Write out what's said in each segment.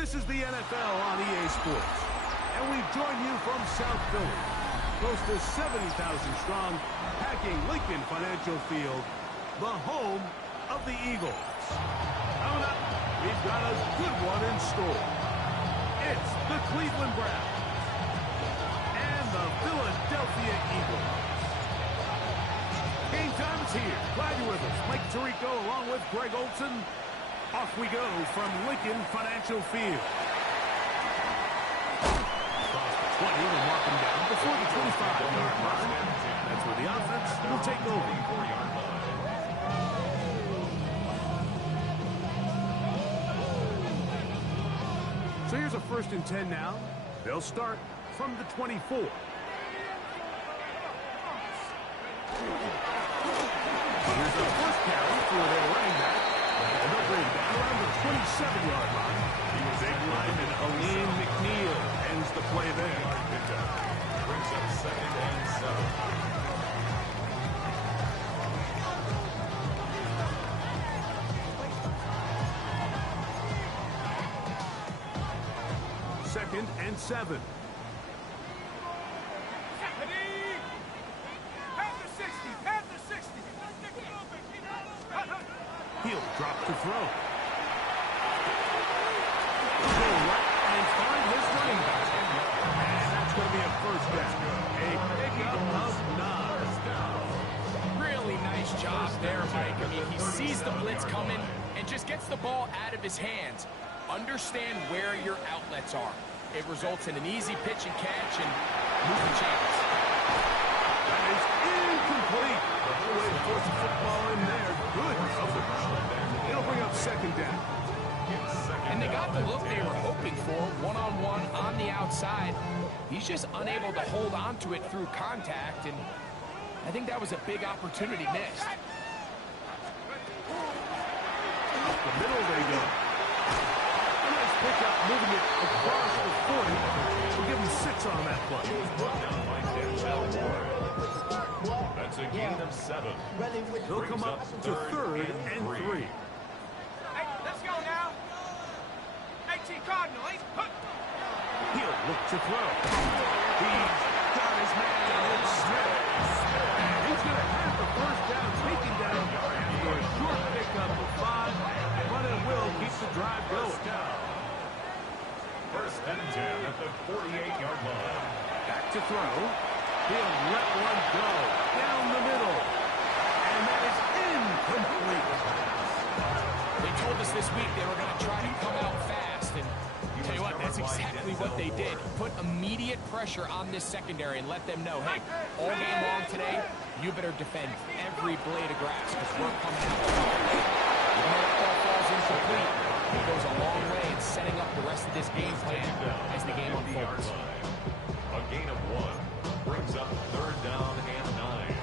This is the NFL on EA Sports, and we join you from South Philly, close to 70,000 strong, packing Lincoln Financial Field, the home of the Eagles. Coming up, we've got a good one in store. It's the Cleveland Browns and the Philadelphia Eagles. Game time is here. Glad you're with us. Mike Tirico along with Greg Olson. Off we go from Lincoln Financial Field. Across the 20, they'll mark him down before the 25-yard line. That's where the offense will take over. So here's a 1st and 10 now. They'll start from the 24. Here's the first carry for their running back. And they'll bring it down around the 27-yard line. He was big lineman Aline McNeil ends the play there. Brings up 2nd and 7. 2nd and 7. He'll drop to throw. He'll go right and find his running back. And that's going to be a 1st down. A pickup of 9. Really nice job there, Mike. I mean, he sees the blitz coming and just gets the ball out of his hands. Understand where your outlets are. It results in an easy pitch and catch and moving chains. That is incomplete. The whole way to force the football in there. Good coverage. It'll bring up 2nd down. And they got the look they were hoping for, one-on-one on the outside. He's just unable to hold on to it through contact, and I think that was a big opportunity missed. Up the middle they go. A nice pickup, moving it across the 40. We'll give him 6 on that play. That's a gain of 7. They'll come up to 3rd and 3. Hey, let's go now. 18 Cardinals. He'll look to throw. He's got his man in Smith. And he's going to have the 1st down taken down after a short pickup of 5. But it will keep the drive going. 1st and 10 at the 48-yard line. Back to throw. He'll let one go down the middle. And that is incomplete. They told us this week they were going to try to come out fast, and tell you what, that's exactly what they did. Put immediate pressure on this secondary and let them know, hey, all game long today, you better defend every blade of grass because we're coming out. Even though that ball falls incomplete, it goes a long way in setting up the rest of this game plan as the game unfolds. A gain of 1 brings up 3rd down and 9.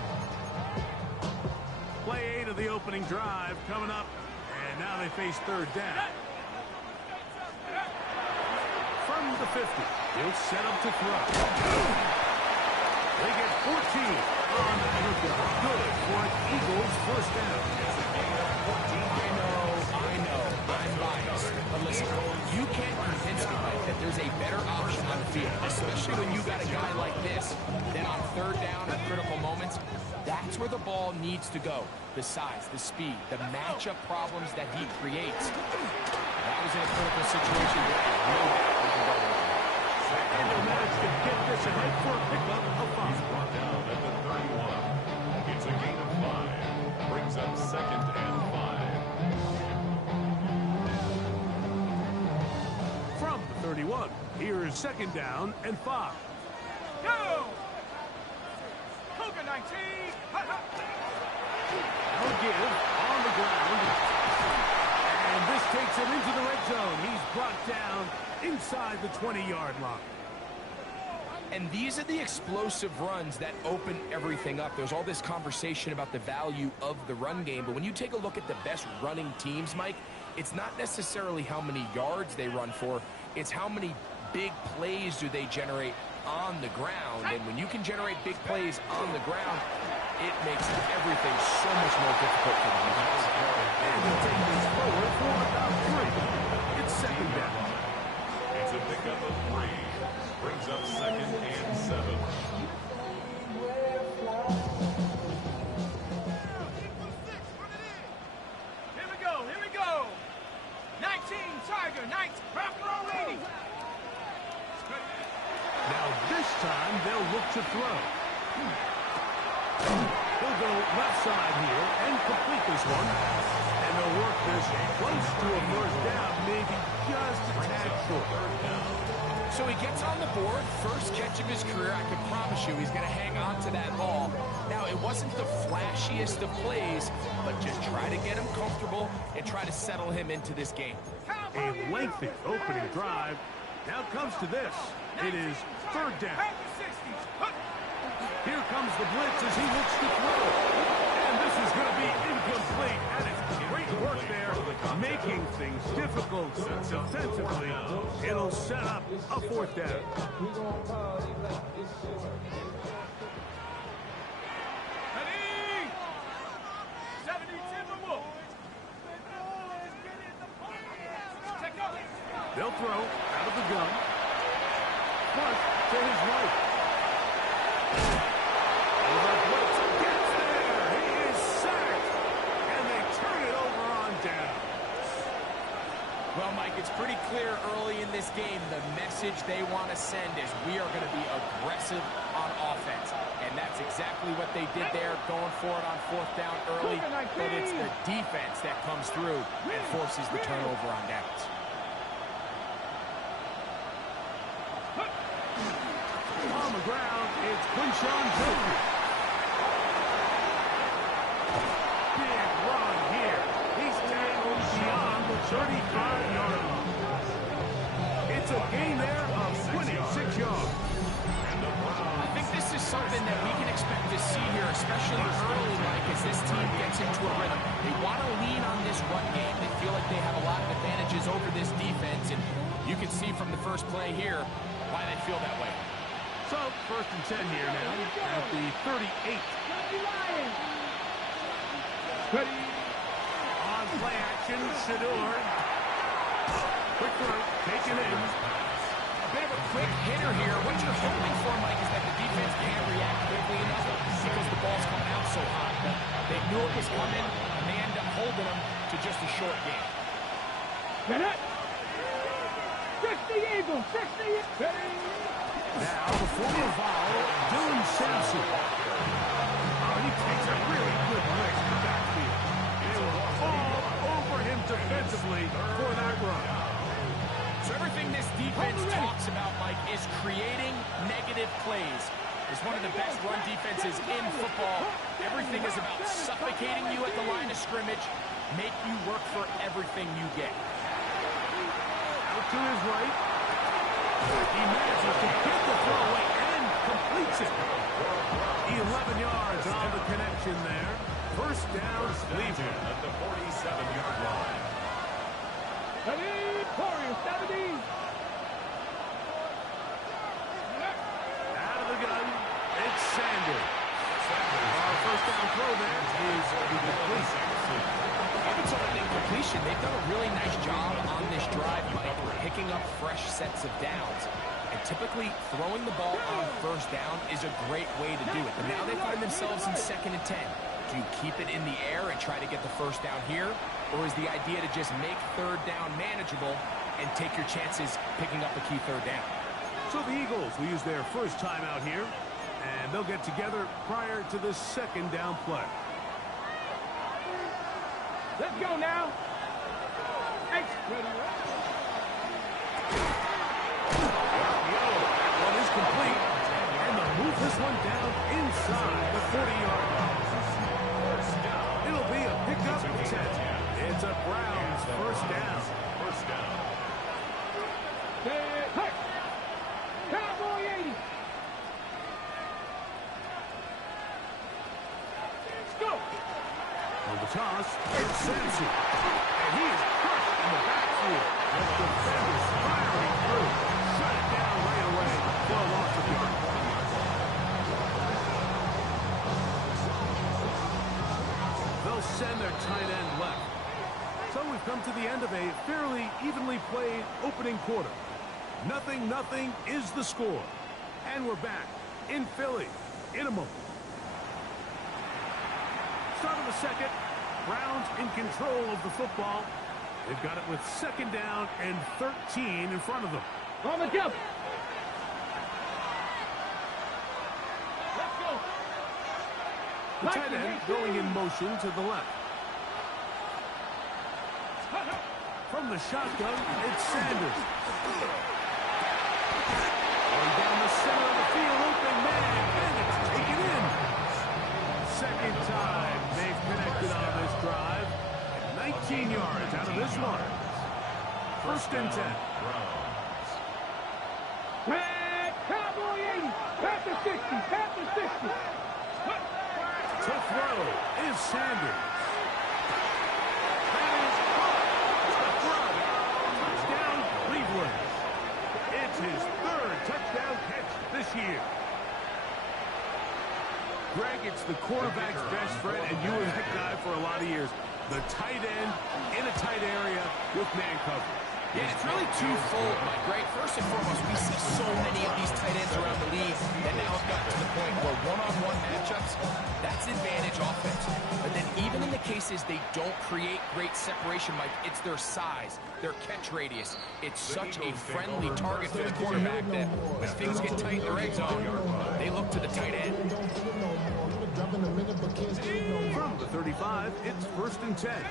Play 8 of the opening drive coming up. And now they face 3rd down. From the 50, he'll set up to throw. They get 14 on the pickup. Good for an Eagles 1st down. I know, I'm biased. But listen, you can't convince me, Mike, that there's a better option on the field, especially when you got a guy like this. Then on 3rd down at critical moments, that's where the ball needs to go. The size, the speed, the matchup problems that he creates. That was in a critical situation. And they'll manage to get this ahead for a pickup of 5. Brought down at the 31. It's a gain of 5. Brings up 2nd and 5. From the 31, here is 2nd down and 5. Go! Cougar 19. No give on the ground. And this takes him into the red zone. He's brought down inside the 20-yard line. And these are the explosive runs that open everything up. There's all this conversation about the value of the run game, but when you take a look at the best running teams, Mike, it's not necessarily how many yards they run for, it's how many big plays do they generate on the ground. And when you can generate big plays on the ground, it makes everything so much more difficult for the defense. And he'll take this forward for about 3. It's 2nd down. 90. Back row 80. Now this time they'll look to throw. He'll go left side here and complete this one. And they'll work this close to a first down, maybe just a tad short. So he gets on the board, first catch of his career. I can promise you he's going to hang on to that ball. Now, it wasn't the flashiest of plays, but just try to get him comfortable and try to settle him into this game. A lengthy opening drive. Now comes to this. It is third down. Here comes the blitz as he looks to throw. And this is going to be incomplete. And it's great work there, making things difficult defensively. It'll set up a fourth down. They'll throw out of the gun. Plus to his right. The blitz gets there. He is sacked. And they turn it over on down. Well, Mike, it's pretty clear early in this game the message they want to send is we are going to be aggressive on offense. And that's exactly what they did there, going for it on fourth down early. But it's the defense that comes through and forces the turnover on downs. On the ground, it's Quinshawn Jr. Big run here. He's tackled beyond the 35-yard line. It's a gain there of 26 yards. I think this is something that we can expect to see here, especially early, Mike, as this team gets into a rhythm. They want to lean on this run game. They feel like they have a lot of advantages over this defense, and you can see from the first play here why they feel that way. So, first and 10 here now at the 38. Ready. On play action, Shador. Quick throw, taken in. A bit of a quick hitter here. What you're hoping for, Mike, is that the defense can't react quickly enough because the ball's coming out so hot. But they knew it was coming, and they end up holding them to just a short game. Get it. 60 Eagles, 60. Ready. Now, the former foul, Dylan Sampson. Oh, he takes a really good lick in the backfield. They were all over him defensively for that run. So everything this defense talks about, Mike, is creating negative plays. It's one of the best run defenses in football. Everything is about suffocating you at the line of scrimmage, make you work for everything you get. Out to his right. He manages to get the throw away and completes it. 11 yards on the connection there. First down, Cleveland at the 47-yard line. Warriors, 70. Out of the gun, it's Sanders. Our first down throw there is completion. Even sort of incompletion, they've done a really nice job on this drive, Mike, picking up fresh sets of downs. And typically, throwing the ball on first down is a great way to do it. But now they find themselves in 2nd and 10. Do you keep it in the air and try to get the first down here? Or is the idea to just make third down manageable and take your chances picking up a key third down? So the Eagles will use their first time out here, and they'll get together prior to the second down play. Let's go now. That one is complete, and they'll move this one down inside the 40-yard line. It'll be a pickup of 10. It's a Browns first down. First down. Cowboy 80. Let's go. On the toss, it's Sampson. And he is crushed in the backfield. The defenders firing through. Shut it down right away for a loss of yards. They'll send their tight end left. So we've come to the end of a fairly evenly played opening quarter. 0-0 is the score. And we're back in Philly in a moment. Start of the second. Browns in control of the football. They've got it with 2nd down and 13 in front of them. On the jump. Let's go. The tight end going in motion to the left. From the shotgun, it's Sanders. Going down the center of the field, open man, and it's taken in. 2nd time they've connected on this drive. 19 yards out of this one. 1st and 10. Cowboy 80. Pat the 60. Pat the 60. To throw is Sanders. That is caught. To throw. Touchdown, Cleveland. It's his 3rd touchdown catch this year. Greg, it's the quarterback's best friend, and you were that guy for a lot of years. The tight end in a tight area with man coverage. Yeah, it's really twofold, Mike. Greg, first and foremost, we see so many of these tight ends around the league that now have gotten to the point where one-on-one matchups, that's advantage offense. But then even in the cases they don't create great separation, Mike, it's their size, their catch radius. It's such a friendly target for the quarterback that when things get tight in the red zone, they look to the tight end. From the 35, it's 1st and 10.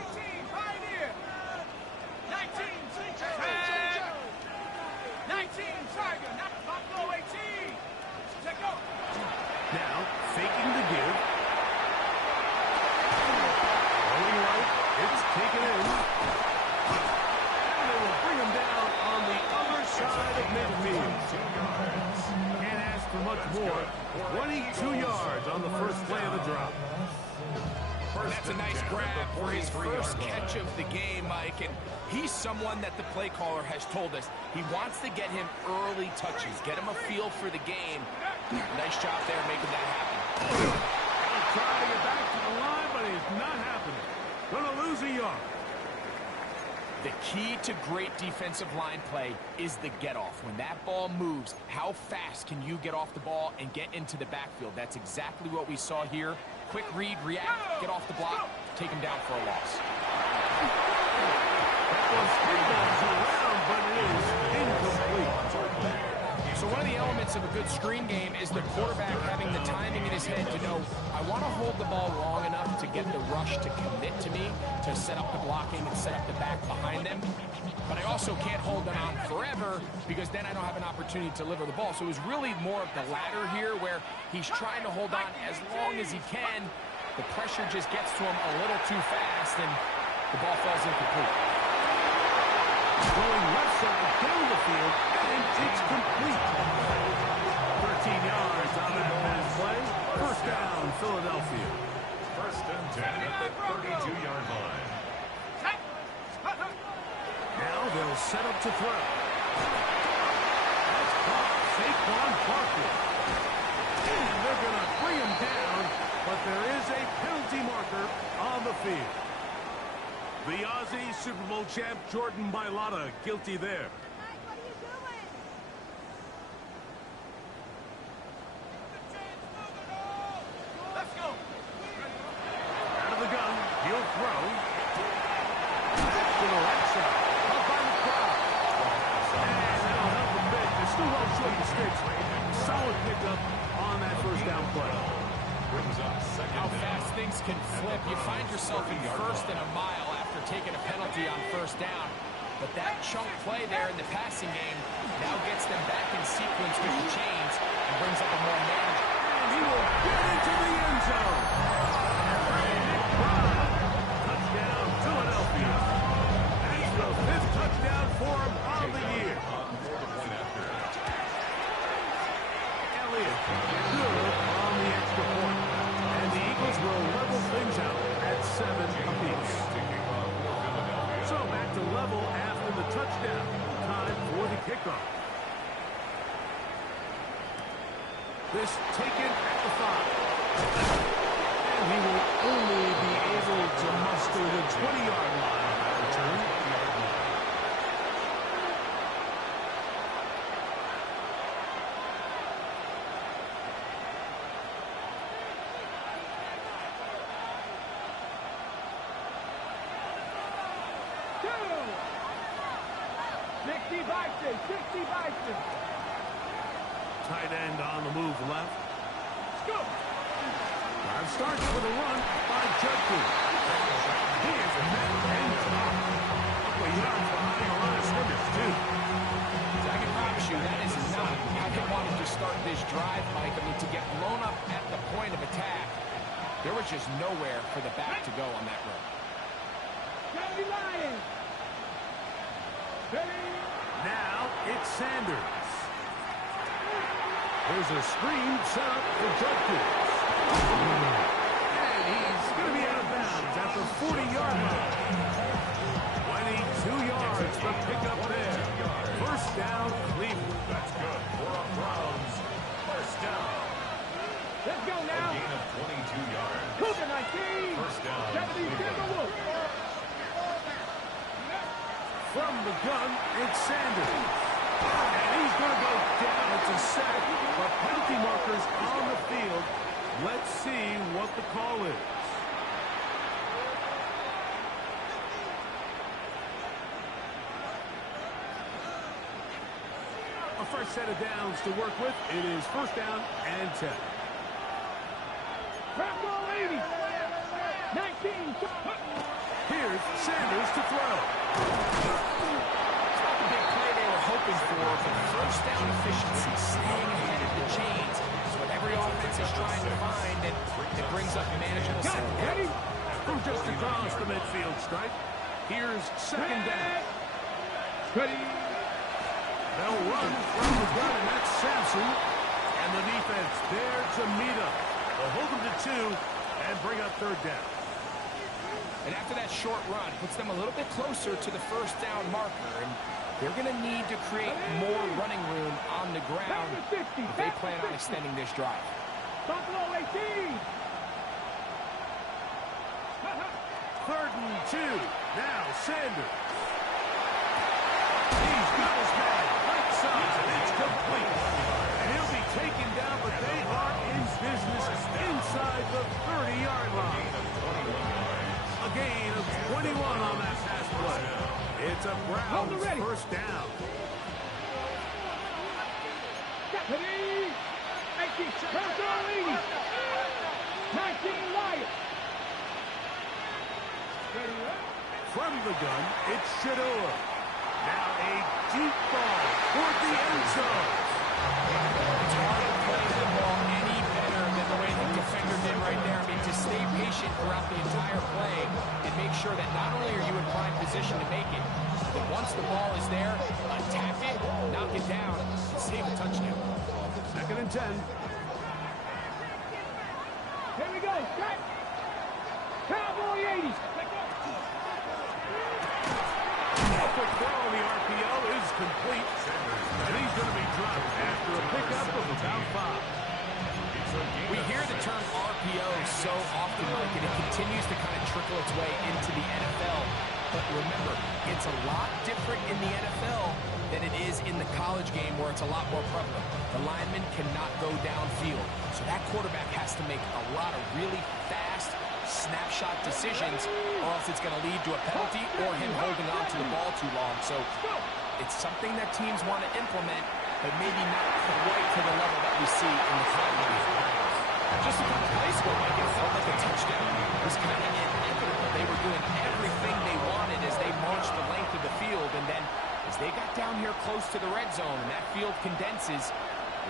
19, Tiger, not Buffalo 18. Check go. Now, faking the give. Going right, it's taken in. And they will bring him down on the other side of midfield. Can't ask for much more. 22 yards on the first play of the drop. That's a nice grab for his first catch of the game, Mike. And he's someone that the play caller has told us he wants to get him early touches, get him a feel for the game. Nice job there making that happen. Trying to get back to the line, but it's not happening. Gonna lose a yard. The key to great defensive line play is the get-off. When that ball moves, how fast can you get off the ball and get into the backfield? That's exactly what we saw here. Quick read, react, get off the block, take him down for a loss. That one spins around, but it is incomplete. So one of the elements of a good screen game is the quarterback having the timing in his head to know, I want to hold the ball long enough to get the rush to commit to me, to set up the blocking and set up the back behind them. But I also can't hold them on forever because then I don't have an opportunity to deliver the ball. So it was really more of the latter here where he's trying to hold on as long as he can. The pressure just gets to him a little too fast and the ball falls incomplete. Going left side down the field, and it's complete. 13 yards on that pass play. 1st down, Philadelphia. 1st and 10 at the 32-yard line. Now they'll set up to throw. That's caught. Saquon Barkley. And they're going to bring him down, but there is a penalty marker on the field. The Aussie Super Bowl champ Jordan Mailata guilty there. Mike, what are you doing? Let's go. Out of the gun, he'll throw. Back to the right side. Up by the crowd. And that'll help a bit. They're still well short of the sticks. Solid pickup on that 1st down play. How fast things can flip. You find yourself in 1st and a mile after taking a penalty on 1st down. But that chunk play there in the passing game now gets them back in sequence with the chains and brings up a more manageable. And he will get into the end zone. Touchdown, Philadelphia. That's the 5th touchdown for him on the year. Elliott, good on the extra point. And the Eagles will level things out at 7 apiece. So back to level after the touchdown. Time for the kickoff. This taken at the 5. And he will only be able to muster the 20-yard line on that return. Bison, 60 Bison. Tight end on the move left. Go. Drive starts with a run by Judkins. He is met and dropped. Couple of yards behind the line of scrimmage, too. I can promise you that is not how they wanted to start this drive, Mike. I mean, to get blown up at the point of attack, there was just nowhere for the back to go on that run. Johnny Lions. Ready. Now it's Sanders. There's a screen set up for Judkins. And he's going to be out of bounds at the 40-yard line. 22 yards for pickup there. First down, Cleveland. That's good for a Browns. First down. Let's go A now. gain of 22 yards. Cougar 19. First down, 70 Timberwolves. From the gun, it's Sanders. And he's going to go down. It's a sack, but penalty markers on the field. Let's see what the call is. A fresh set of downs to work with. It is first down and 10. Trap ball 80. 19. Here's Sanders to throw. It's not the big play they were hoping for, but first down efficiency, staying ahead of the chains. It's what every offense is trying to find, and it brings up manageable second. Ready. From just across the midfield stripe. Here's second down. Ready. They'll run from the gun, and that's Sampson. And the defense there to meet up. They'll hold them to 2 and bring up third down. And after that short run, puts them a little bit closer to the first down marker, and they're going to need to create more running room on the ground if they plan on extending this drive. Buffalo 18. Third and 2. Now Sanders. He's got his man. Right side, and it's complete. And he'll be taken down, but they are in business inside the 30-yard line. A gain of 21 on that pass play. It's a Browns first down. Ready. 18. Trap ball 80. 19 Lions. From the gun, it's Shador. Now a deep ball toward the end zone. It's hard to play the ball any better than the way the defender did right there. I mean, to stay patient throughout the entire play and make sure that not only are you in prime position to make it, but once the ball is there, attack it, knock it down, and save a touchdown. Second and 10. Here we go. Strike. Cowboy 80. A quick throw on the RPO is complete. And he's going to be dropped after a pickup of about 5. We hear the term RPO so often, Mike, and it continues to kind of trickle its way into the NFL. But remember, it's a lot different in the NFL than it is in the college game where it's a lot more prevalent. The lineman cannot go downfield. So that quarterback has to make a lot of really fast snapshot decisions, or else it's going to lead to a penalty or him holding on to the ball too long. So it's something that teams want to implement, but maybe not quite to the level that we see in the college game. Just a couple plays ago, Mike, it felt like a touchdown was kind of inevitable. They were doing everything they wanted as they marched the length of the field, and then as they got down here close to the red zone and that field condenses,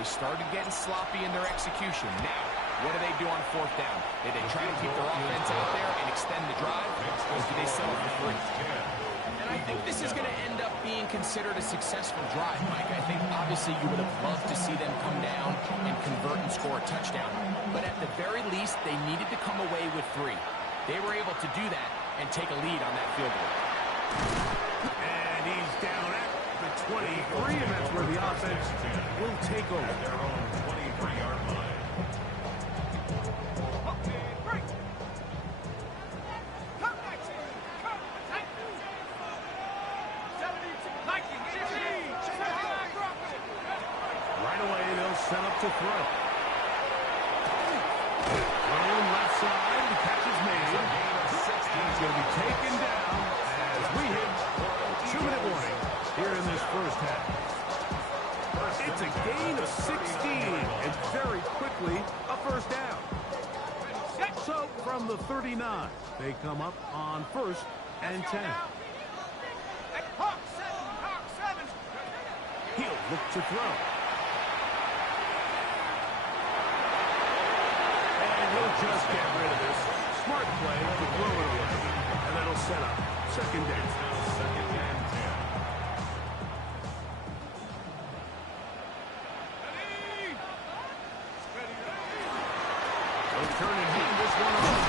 they started getting sloppy in their execution. Now, what do they do on fourth down? Do they try to keep their offense out there and extend the drive, or do they settle for 3? And I think this is going to end up being considered a successful drive, Mike. I think obviously you would have loved to see them come down and convert and score a touchdown. But at the very least, they needed to come away with 3. They were able to do that and take a lead on that field goal. And he's down at the 23, and that's where the offense will take over. Their own 23-yard line. Right away, they'll set up to throw. Thrown left side, the catch is made. He's going to be taken down as we hit 2-minute warning here in this first half. It's a gain of 16, and very quickly a first down. So from the 39, they come up on 1st and 10. He'll look to throw. And he'll just get rid of this. Smart play to throw it away. And that'll set up 2nd down. Second and 10. They'll turn and hand this one off.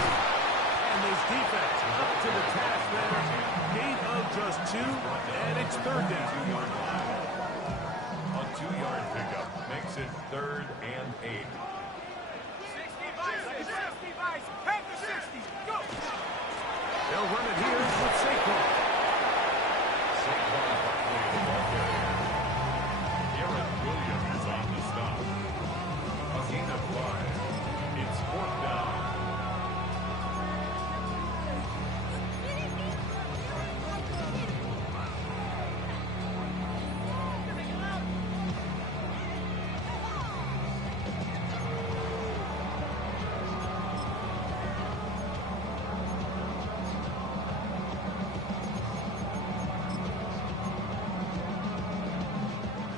And this defense up to the task there. Gain of just 2, and it's 3rd down. A 2-yard pickup makes it 3rd and 8. 60 Vice. Head to 60. Go. They'll run it here with Saquon. Saquon Barkley, the ball carrier. Garrett Williams on the stop. A gain of 5. It's 4th down.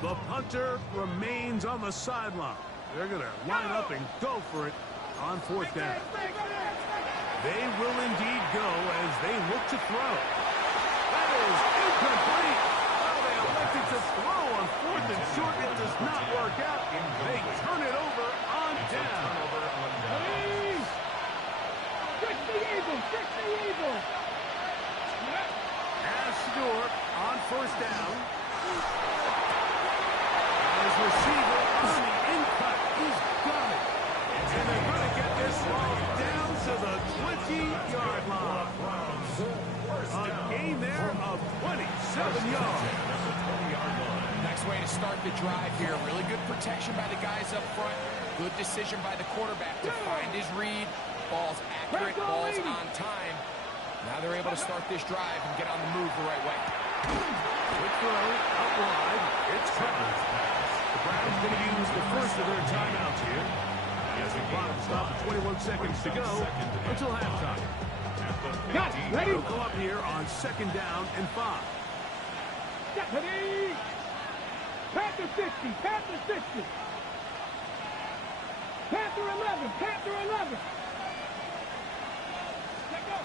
The punter remains on the sideline. They're going to line up and go for it on 4th down. They will indeed go as they look to throw. That is incomplete. Oh, they elected to throw on 4th and short. It does not work out. They turn it over on down. Please. 60 Eagles. 60 Eagles. As Shador on 1st down. His receiver on the in-cut. He's got it. And they're going to get this ball down to the 20-yard line. A gain there of 27 yards. Next way to start the drive here. Really good protection by the guys up front. Good decision by the quarterback to find his read. Ball's accurate, ball's on time. Now they're able to start this drive and get on the move the right way. Quick throw out wide. It's Trevor. The Browns going to use the first of their timeouts here. As the clock stops at 21 seconds to go until halftime. Got it. Ready? They'll go up here on 2nd down and 5. Ready? Panther 60. Panther 60. Panther 11. Panther 11. Let go.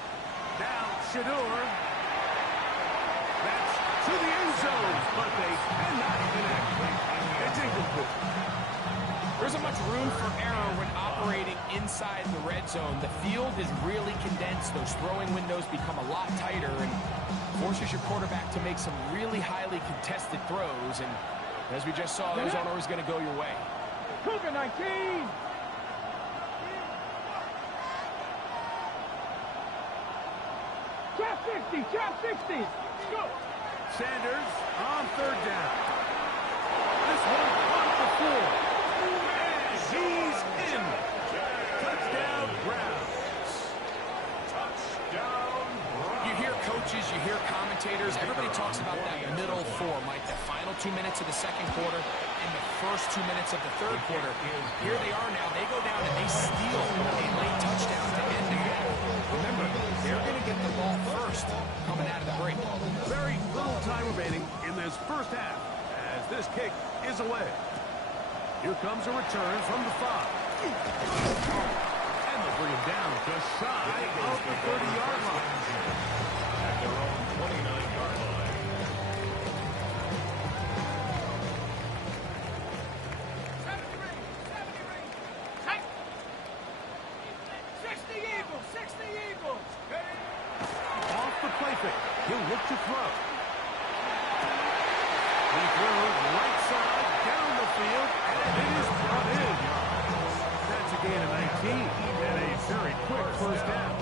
Now Shador. That's to the end zone, but they cannot connect. It's incomplete. There isn't much room for error when operating inside the red zone. The field is really condensed. Those throwing windows become a lot tighter and forces your quarterback to make some really highly contested throws. And as we just saw, those aren't always going to go your way. Cougar 19. Trap 60. Trap 60. Go. Sanders on 3rd down. This one on the floor. And he's in. Touchdown, Browns. Touchdown, Browns. You hear coaches, you hear commentators. Everybody talks about that middle four, Mike. The final 2 minutes of the 2nd quarter and the first 2 minutes of the 3rd quarter. Here they are now. They go down and they steal a late touchdown to end the game. Remember, they're going to get the ball first coming out of the break. Very little time remaining in this first half as this kick is away. Here comes a return from the 5. And they'll bring him down just shy of the 30-yard line. At their own 29-yard line. 60 Eagles. 60 Eagles. Off the play fake. He'll look to throw. He throws right side down the field, and it is brought in. That's a gain of 19 and a very quick first down.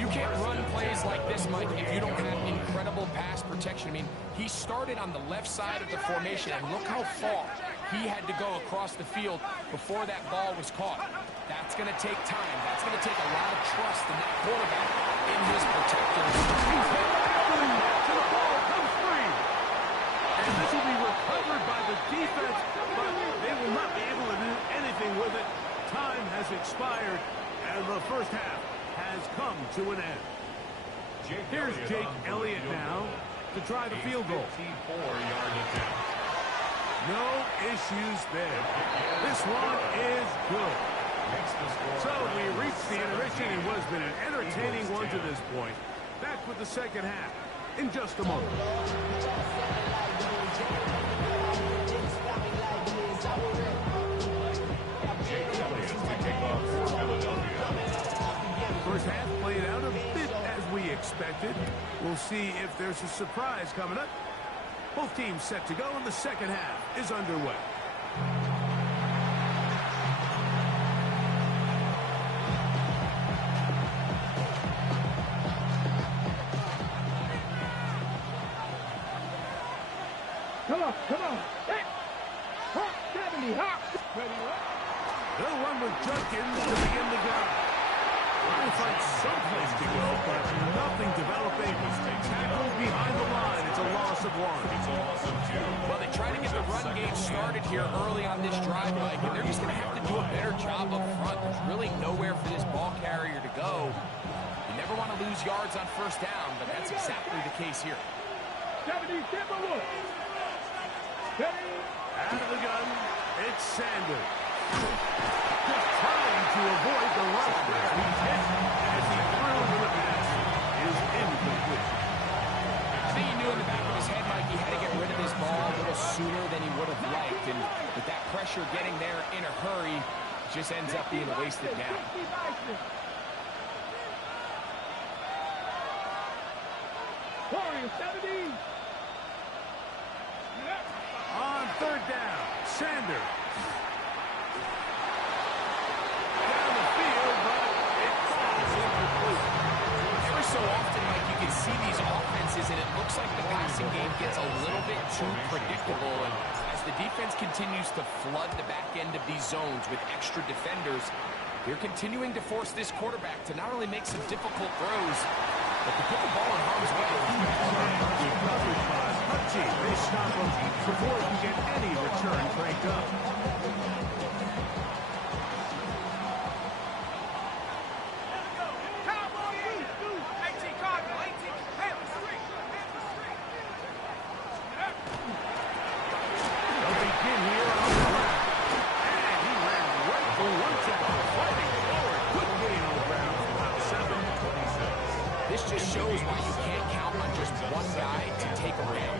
You can't run plays like this, Mike, if you don't have incredible pass protection. I mean, he started on the left side of the formation, and look how far he had to go across the field before that ball was caught. That's going to take time. That's going to take a lot of trust in that quarterback in his protectors. He's hit to the ball comes free. first half has come to an end. Here's Jake Elliott now to try the field goal. 54-yard attempt. No issues there. This one is good. So we reached the intermission in what has been an entertaining one to this point. Back with the second half in just a moment. First half played out a bit as we expected. We'll see if there's a surprise coming up. Both teams set to go, and the second half is underway. Come on. Hey. Hop, 70, hop. Ready, what? They'll run with Judkins to begin the drive. Trying to find someplace to go, but nothing developing. Tackled behind the line. It's a loss of one. It's a loss of 2. Well, they try to get the run game started here early on this drive, Mike, and they're just going to have to do a better job up front. There's really nowhere for this ball carrier to go. You never want to lose yards on first down, but that's exactly the case here. 70, step forward. Out of the gun, it's Sanders. Just trying to avoid the rush. He's hit as he threw to the pass. Is incomplete. I think he knew in the back of his head, Mike, he had to get rid of this ball a little sooner than he would have liked. And with that pressure getting there in a hurry, just ends up being wasted now. Warriors, 70. On third down, Sanders. Down the field, but it falls incomplete. Every so often, Mike, you can see these offenses, and it looks like the passing game gets a little bit too predictable. And as the defense continues to flood the back end of these zones with extra defenders, they're continuing to force this quarterback to not only make some difficult throws, but to put the ball in harm's way. Covered by R2G. They stop him before he can get any return cranked up. They'll begin here on the left. And he ran right for one tackle. Fighting forward. Good gain on the ground. About 7-26. This just shows why you can't count on just one guy to take a down.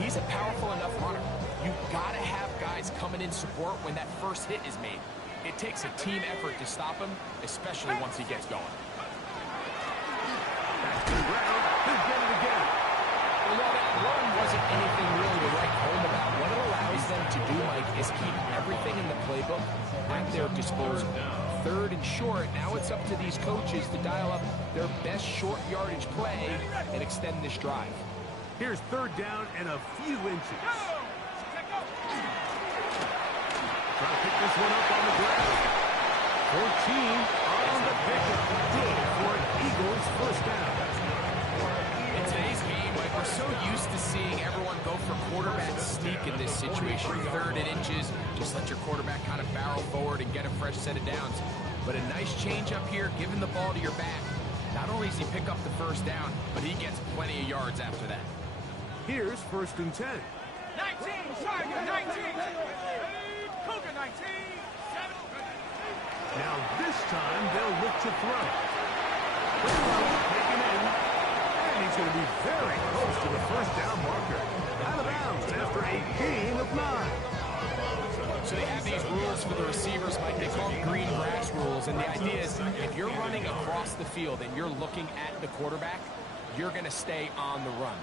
He's a powerful enough runner. You've got to have guys coming in support when that first hit is made. It takes a team effort to stop him, especially once he gets going. Back to the ground. He'll get it again. And while that run wasn't anything really to write home about, what it allows them to do, Mike, is keep everything in the playbook at their disposal. Third and short, now it's up to these coaches to dial up their best short yardage play and extend this drive. Here's third down and a few inches. Try to pick this one up on the ground. 14 on the pickup. Good for an Eagles first down. In today's game, Mike, we're so used to seeing everyone go for quarterback sneak in this situation. Third and inches, just let your quarterback kind of barrel forward and get a fresh set of downs. But a nice change up here, giving the ball to your back. Not only does he pick up the first down, but he gets plenty of yards after that. Here's first and 10. 19, Tiger, 19. Cougar, 19. Now this time they'll look to throw. Taken in. And he's going to be very close to the first down marker. Out of bounds after a gain of 9. So they have these rules for the receivers, Mike. They call them green grass rules. And the idea is if you're running across the field and you're looking at the quarterback, you're going to stay on the run.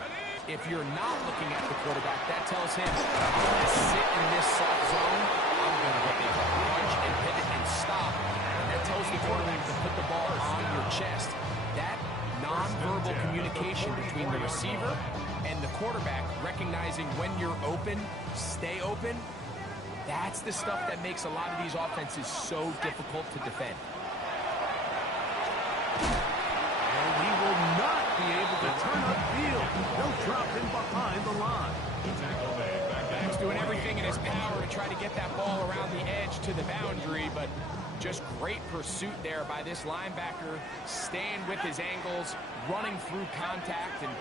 If you're not looking at the quarterback, that tells him, I'm going to sit in this soft zone. I'm going to punch and pivot and stop. And that tells the quarterback to put the ball on your chest. That nonverbal communication between the receiver and the quarterback, recognizing when you're open, stay open, that's the stuff that makes a lot of these offenses so difficult to defend. And he will not be able to turn upfield. They'll drop him behind the line. He's doing everything everything in his power to try to get that ball around the edge to the boundary, but just great pursuit there by this linebacker, staying with his angles, running through contact, and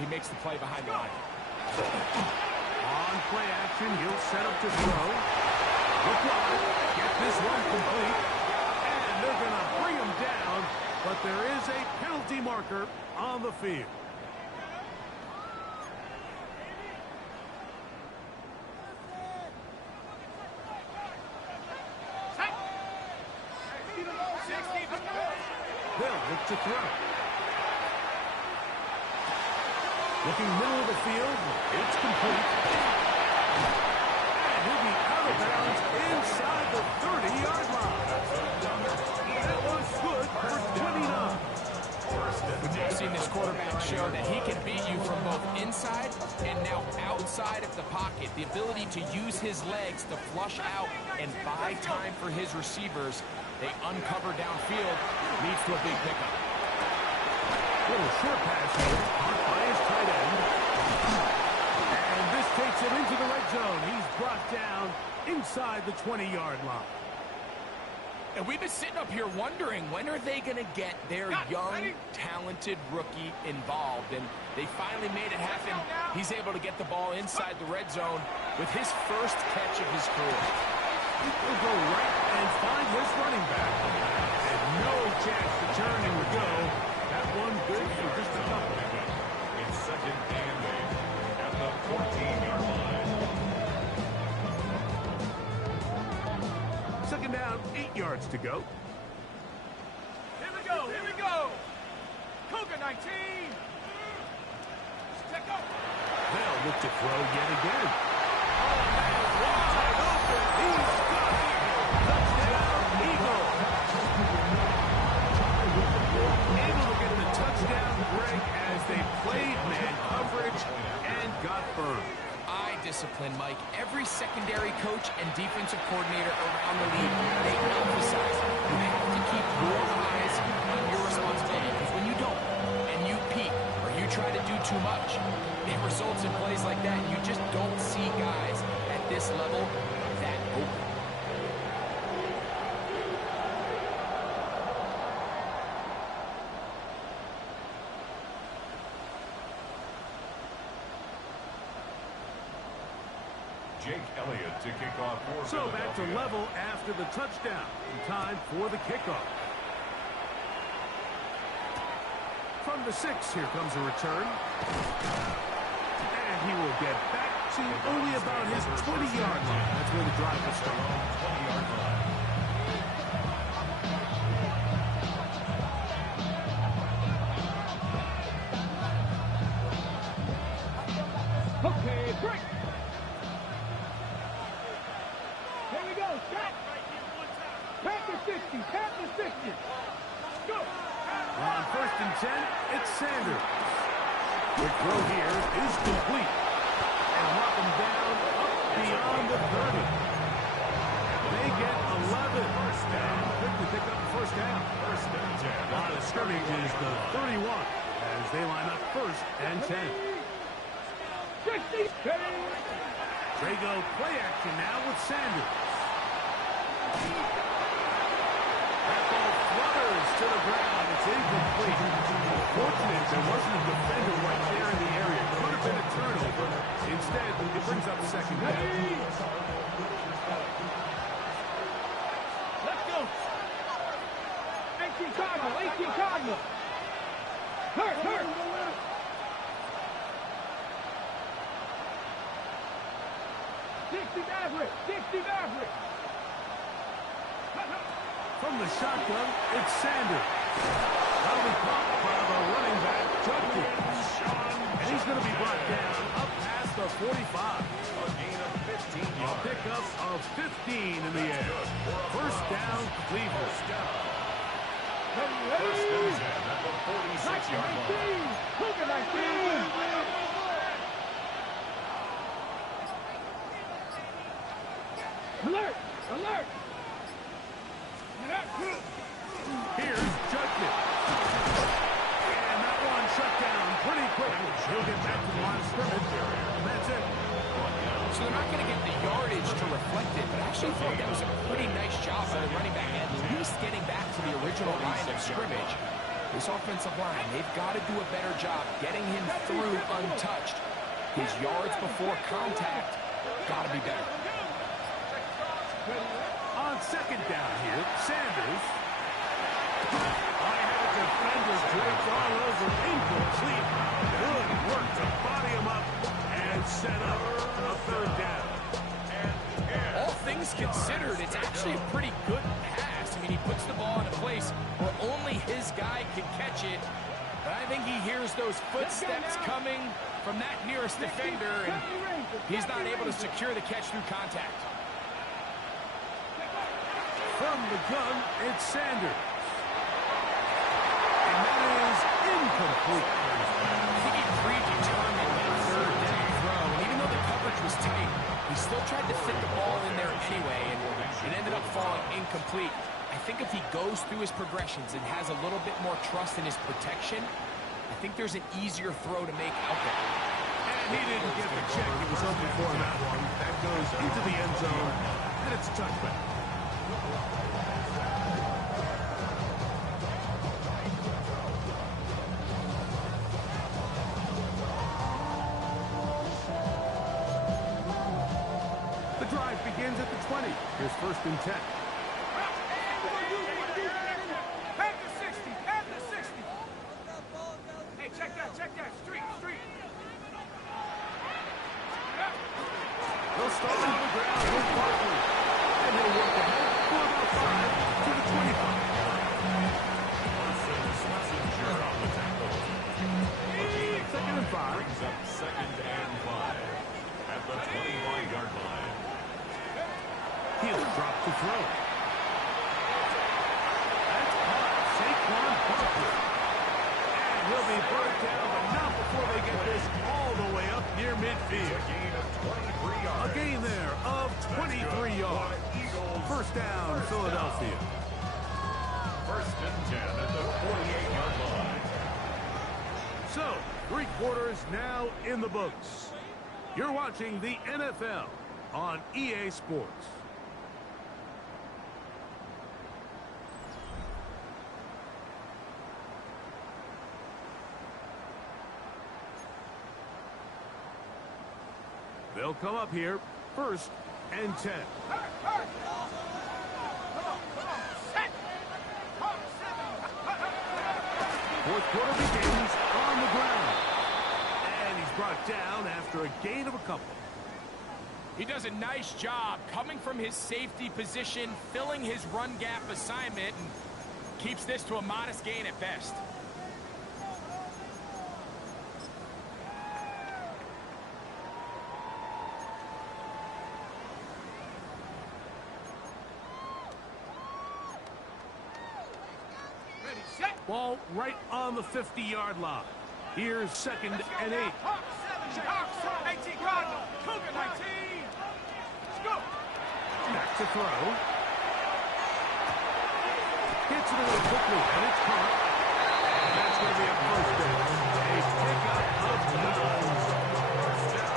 he makes the play behind the line. On play action, he'll set up to throw. Look wide, get this one complete, and they're going to bring him down, but there is a penalty marker on the field. They'll look to throw. Looking middle of the field, it's complete. And he'll be out of bounds inside the 30-yard line. That was good for 29. We've seen this quarterback show that he can beat you from both inside and now outside of the pocket. The ability to use his legs to flush out and buy time for his receivers. They uncover downfield, leads to a big pickup. Little short pass here, caught by his tight end. And this takes him into the red zone. He's brought down inside the 20-yard line. And we've been sitting up here wondering, when are they going to get their young, talented rookie involved? And they finally made it happen. He's able to get the ball inside the red zone with his first catch of his career. He'll go right and find his running back. And no chance to turn and go. That one good for just a couple. It's second and 8 at the 14-yard line. Second down, 8 yards to go. Here we go, here we go. Cougar 19. Check out. They'll look to throw yet again. Oh, man, wide open. He's got it. Touchdown, Eagle. Able to get the touchdown, Greg, as they played man coverage and got burned. Eye discipline, Mike. Every secondary coach and defensive coordinator around the league, they emphasize you have to keep your eyes on your responsibility. Because when you don't, and you peek, or you try to do too much, it results in plays like that. You just don't see guys at this level that open. Jake Elliott to kick off for So back to level after the touchdown. Time for the kickoff. From the 6, here comes a return. And he will get back to only about his 20-yard line. That's where the drive will start. 20-yard line. Okay, break. Here we go, shot. Panther 60, Panther 60. Go. On first and 10, it's Sanders. The throw here is complete. And knock him down up beyond the 30. They get 11. And quickly pick up the first down. First and 10. Line of scrimmage is the 31 as they line up first and 10. 60. They go play action now with Sanders. That ball flutters to the ground. It's incomplete. Fortunate there wasn't a defender right there in the area. Could have been a turnover. Instead, it brings up second down. Let's go. 18 Cardinal, 18 Cardinal. Hurt, hurt. From the shotgun, it's Sanders. That'll be caught by the running back, Judkins. And he's going to be brought down up past the 45. A gain of 15 A yards. pickup of 15 in the air. First down, Cleveland. First and 10 at the 46-yard line. Cougar 19. Alert! Alert! Here's Judkins. And that one shut down pretty quick. He'll get back to the line of scrimmage. And that's it. So they're not going to get the yardage to reflect it, but I actually thought that was a pretty nice job by the running back, at least getting back to the original line of scrimmage. This offensive line, they've got to do a better job getting him through untouched. His yards before contact got to be better. On second down here, Sanders. I had a defender draped all over, incomplete. Good work to body him up and set up a third down. All things considered, it's actually a pretty good pass. I mean, he puts the ball in a place where only his guy can catch it. But I think he hears those footsteps coming from that nearest defender, and he's not able to secure the catch through contact. From the gun, it's Sanders. And that is incomplete. I think he predetermined that third down throw, and even though the coverage was tight, he still tried to fit the ball in there anyway, and it ended up falling incomplete. I think if he goes through his progressions and has a little bit more trust in his protection, I think there's an easier throw to make out there. And he didn't get the check he was hoping for in that one. That goes into the end zone, and it's a touchback. The drive begins at the 20. Here's 1st and 10. Check that. Street. They'll start on the ground with Barkley. And he'll work ahead for about 5 to the 25. Second and 5. Brings up 2nd and 5 at the 25-yard line. He'll drop to throw. That's caught. Saquon Barkley. And he'll be brought down, but not before they get this all the way up near midfield. A gain there of 23 yards. 1st down, Philadelphia. 1st and 10 at the 48-yard line. So, 3 quarters now in the books. You're watching the NFL on EA Sports. They'll come up here, 1st and 10. 4th quarter begins on the ground. And he's brought down after a gain of a couple. He does a nice job coming from his safety position, filling his run gap assignment, and keeps this to a modest gain at best. Ball right on the 50-yard line. Here's 2nd and 8. Hawk 7, 18 Cardinal, Cougar 19. Let's go. Back to throw. Gets it a little quickly, and it's caught. And that's going to be a 1st down. A pickup of 9.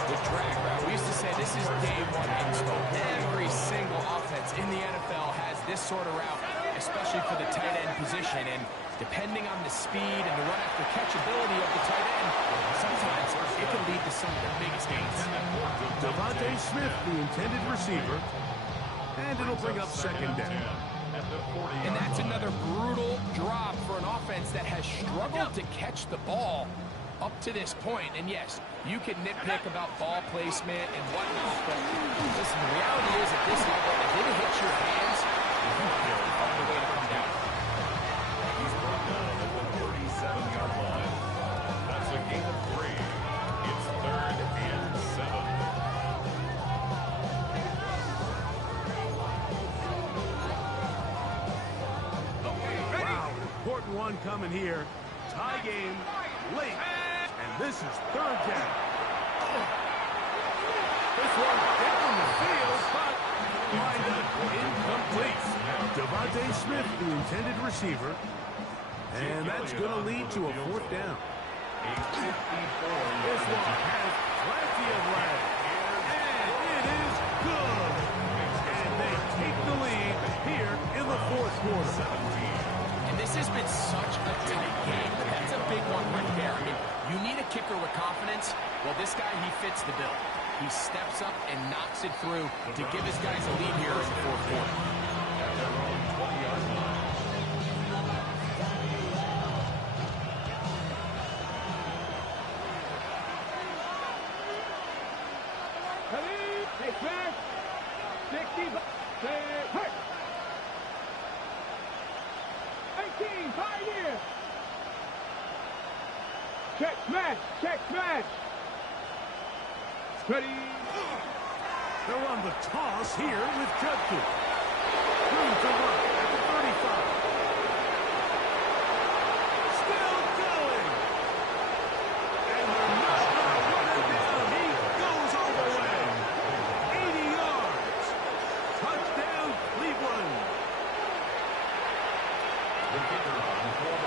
The drag route. We used to say this is day one install. Every single offense in the NFL has this sort of route, especially for the tight end position. And depending on the speed and the run after catchability of the tight end, sometimes it can lead to some of the biggest gains. Devontae Smith, the intended receiver. And it'll bring up 2nd down. And that's another brutal drop for an offense that has struggled to catch the ball up to this point. And yes, you can nitpick about ball placement and whatnot, but listen, the reality is at this level, if it hits your hands, you can't find a way to come down. He's brought down at the 37-yard line. That's a gain of 3. It's 3rd and 7. Wow, important one coming here. Tie game, late, and this is 3rd down. This one down the field, but lined up incomplete. Devontae Smith, the intended receiver, and that's going to lead to a 4th down. This one has plenty of leg, and It's such a tight game. That's a big one right there. I mean, you need a kicker with confidence. Well, this guy, he fits the bill. He steps up and knocks it through to give his guys a lead here in the fourth quarter. At their own 20-yard line. Take back. 60. Hurt. 18. Pioneer. Check smash. Check smash. Ready. They'll run the toss here with Judkins. Room to run at the 35. Still going. And they're not going to run it down. He goes all the way. 80 yards. Touchdown, Cleveland.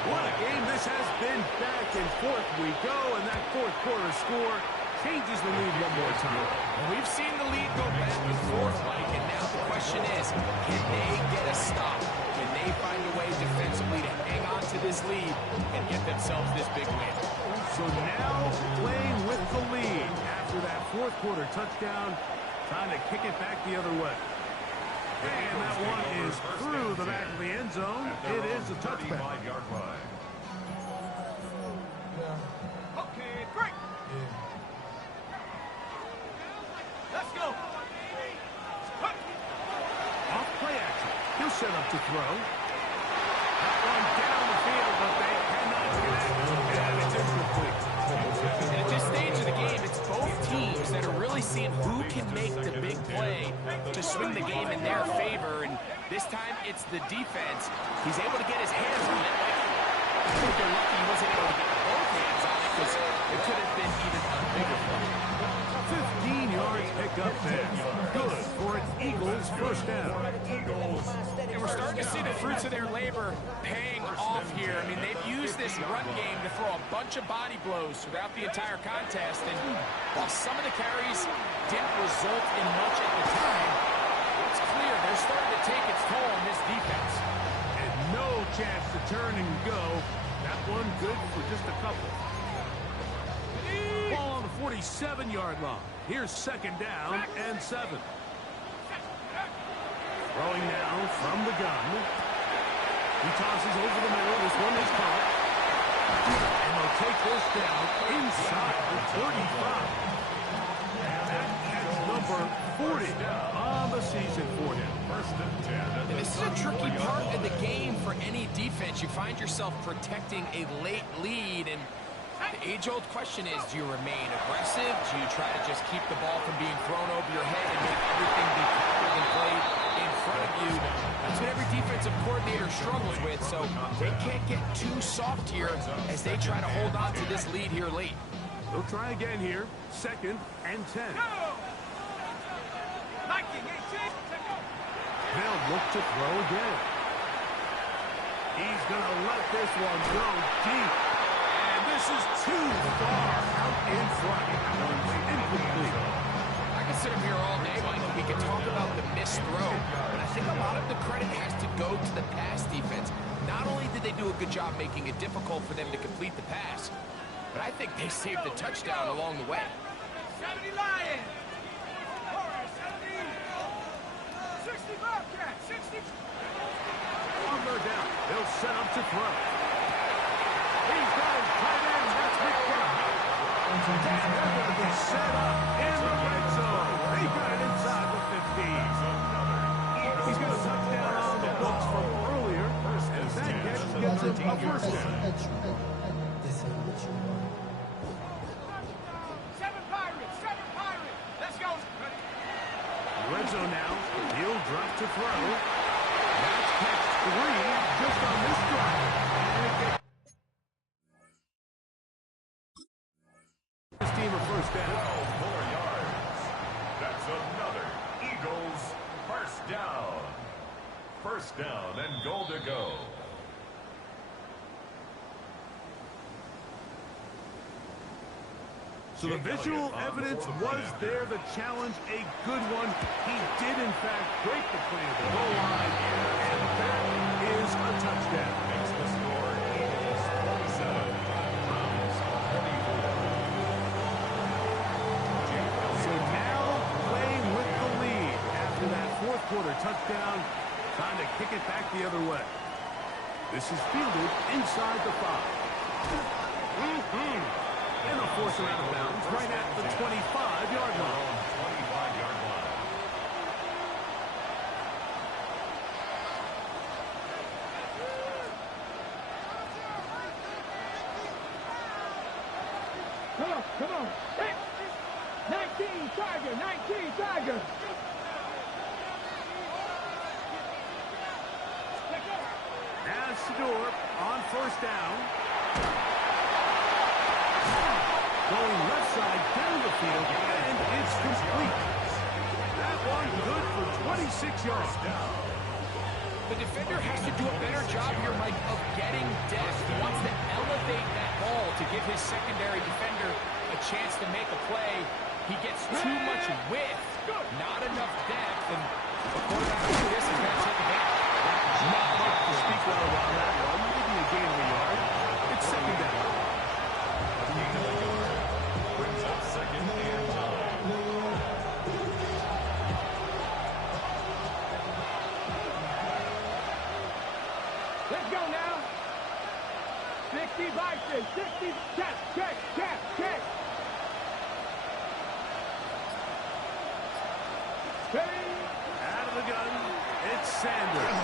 What a game this has been. Back and forth we go, and that fourth quarter score changes the lead one more time. We've seen the lead go back and forth, Mike, and now the question is, can they get a stop? Can they find a way defensively to hang on to this lead and get themselves this big win? So now playing with the lead after that fourth quarter touchdown, trying to kick it back the other way. And that one is through the back of the end zone. It is a touchback. 35-yard line. Okay, great. Let's go. Off play action. He'll set up to throw. That one down the field, but they cannot connect. And it's incomplete. And at this stage of the game, it's both teams that are really seeing who can make the big play to swing the game in their favor. And this time, it's the defense. He's able to get his hands on it. I think they're lucky he wasn't able to get both hands on it because it could have been even a bigger play. 15 yards pick up there. Good for an Eagles first down. And we're starting to see the fruits of their labor paying off here. I mean, they've used this run game to throw a bunch of body blows throughout the entire contest. And while some of the carries didn't result in much at the time, it's clear they're starting to take its toll on this defense. And no chance to turn and go. That one good for just a couple. Ball on the 47-yard line. Here's second down and 7. Throwing now from the gun. He tosses over the middle. This one is caught. And they'll take this down inside the 35. That's number 40 on the season for him. First and 10. And this is a tricky part of the game for any defense. You find yourself protecting a late lead, and the age-old question is, do you remain aggressive? Do you try to just keep the ball from being thrown over your head and make everything be tackled and played in front of you? That's what every defensive coordinator struggles with, so they can't get too soft here as they try to hold on to this lead here late. They'll try again here. Second and 10. They'll look to throw again. He's going to let this one go deep. And this is too far out in front. That one's incomplete. I can sit up here all day, Mike, and we can talk about the missed throw, but I think a lot of the credit has to go to the pass defense. Not only did they do a good job making it difficult for them to complete the pass, but I think they saved the touchdown along the way. 70 Lions. 60 Bobcat. 60. On their down. They'll set up to throw. He's got his tight end. That's McBride. They're going to be set up in the red zone. They got it inside the 15. He's got a touchdown on the books from earlier. And that gets him a first down. 7 Pirates. 7 Pirates. Let's go. Red zone now. He'll drop to throw. That's catch 3 just on this drive. And it gets this team a first down. 12 more yards. That's another Eagles first down. First down and goal to go. So the visual evidence was there. The challenge, a good one. He did, in fact, break the play at the goal line. And that is a touchdown. Makes the score fourth quarter touchdown, trying to kick it back the other way. This is fielded inside the 5. And they'll force her out of bounds right at the 25-yard line. 25-yard line. Come on. Hey. 19 Tiger, 19 Tiger. As Shador on first down. Going left side down the field, and it's complete. That one good for 26 yards. The defender has to do a better job here, Mike, of getting depth. He wants to elevate that ball to give his secondary defender a chance to make a play. He gets too much width, not enough depth, and the quarterback like this is going to take advantage. Not much to speak of on that one. Maybe a gain of a yard. It's second down. A gain of a yard brings up second and 9. Let's go now. 60 boxes, 60, check. Out of the gun, it's Sanders.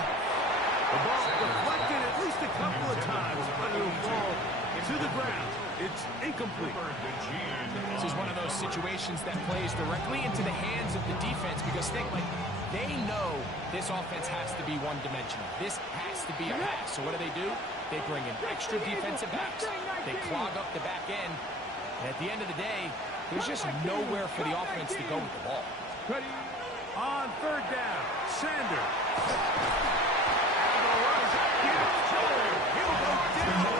The ball deflected at least a couple of times, but it'll fall to the ground. It's incomplete. This is one of those situations that plays directly into the hands of the defense because they know this offense has to be one-dimensional. This has to be a pass. So what do? They bring in extra defensive backs. They clog up the back end. And at the end of the day, there's just nowhere for the offense to go with the ball. Ready? On third down, Sanders. And the rush gets to him. He'll go down.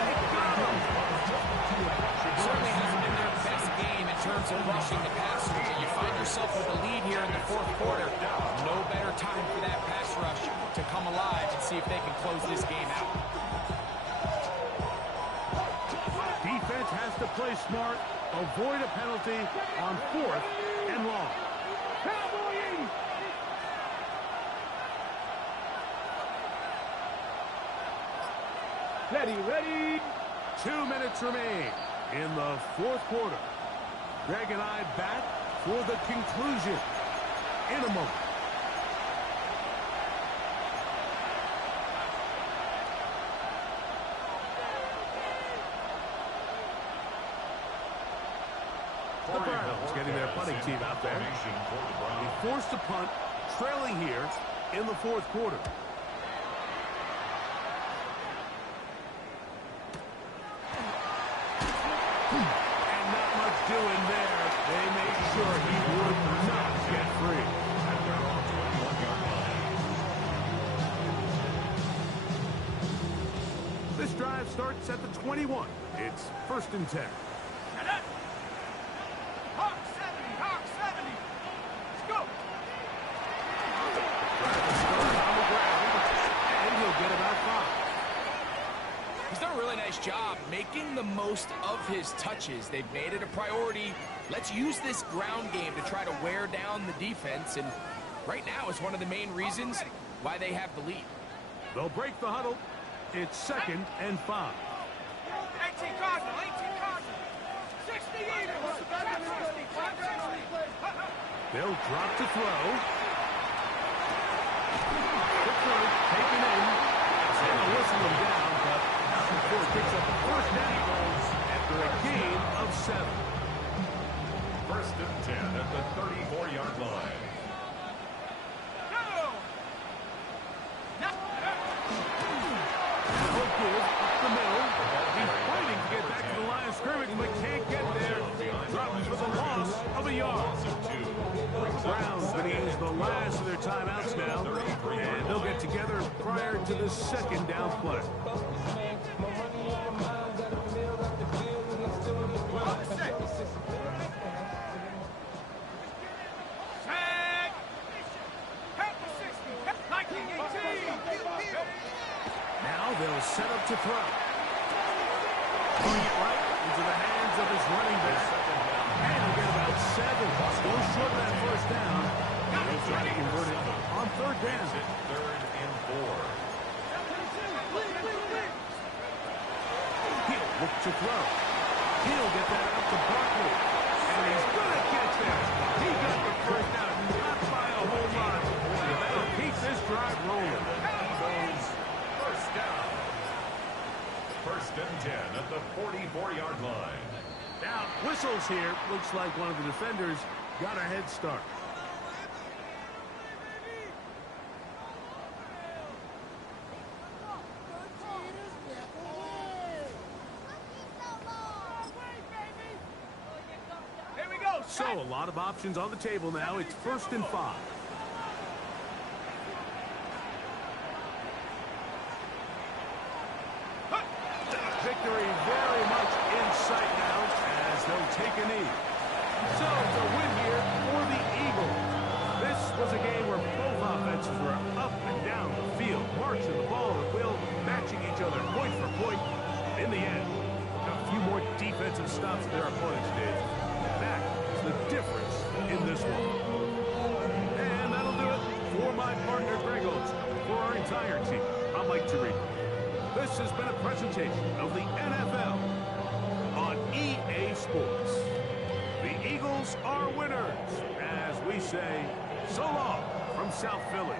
Certainly hasn't been their best game in terms of rushing the passer. But you find yourself with a lead here in the fourth quarter. No better time for that pass rush to come alive and see if they can close this game out. Defense has to play smart, avoid a penalty on fourth and long. Cowboys! Ready. 2 minutes remain in the fourth quarter. Greg and I back for the conclusion in a moment. The Browns getting their punting team out there. He forced a punt, trailing here in the fourth quarter. And not much doing there. They made sure he would not get free. And they're on 21-yard line. This drive starts at the 21. It's 1st and 10. Hawk 70. Let's go. On the ground, and he'll get about 5. He's done a really nice job making the most of his touches. They've made it a priority. Let's use this ground game to try to wear down the defense. And right now, it's one of the main reasons why they have the lead. They'll break the huddle. It's 2nd and 5. 18 Cardinal. 60 Eagles. 60. They'll drop to throw. The throw taken in. And they'll whistle him down, but not before he picks up the first down after a gain of 7. 1st and 10 at the 34-yard line. Up the middle. He's fighting to get back to the line of scrimmage, but can't get there. Drops for the loss of a yard. Browns going to use the last of their timeouts now, and they'll get together prior to the 2nd down play. Now they'll set up to throw. Throwing it right into the hands of his running back. And he'll get about 7. Goes short of that first down. They'll try to convert it on 3rd to throw. He'll get that out to Barkley. And he's going to get there. He got the first down, not by a whole lot. So that'll keep this drive rolling. Eagles, first down. First and 10 at the 44-yard line. Now, whistles here. Looks like one of the defenders got a head start. So, a lot of options on the table now. It's 1st and 5. Victory very much in sight now as they'll take a knee. So, the win here for the Eagles. This was a game where both offenses were up and down the field, marching the ball at will, matching each other point for point. In the end, a few more defensive stops than their opponents did. That is the difference in this one. And that'll do it for my partner, Greg Olson. For our entire team, I'm Mike Tirico. This has been a presentation of the NFL on EA Sports. The Eagles are winners, as we say, so long from South Philly.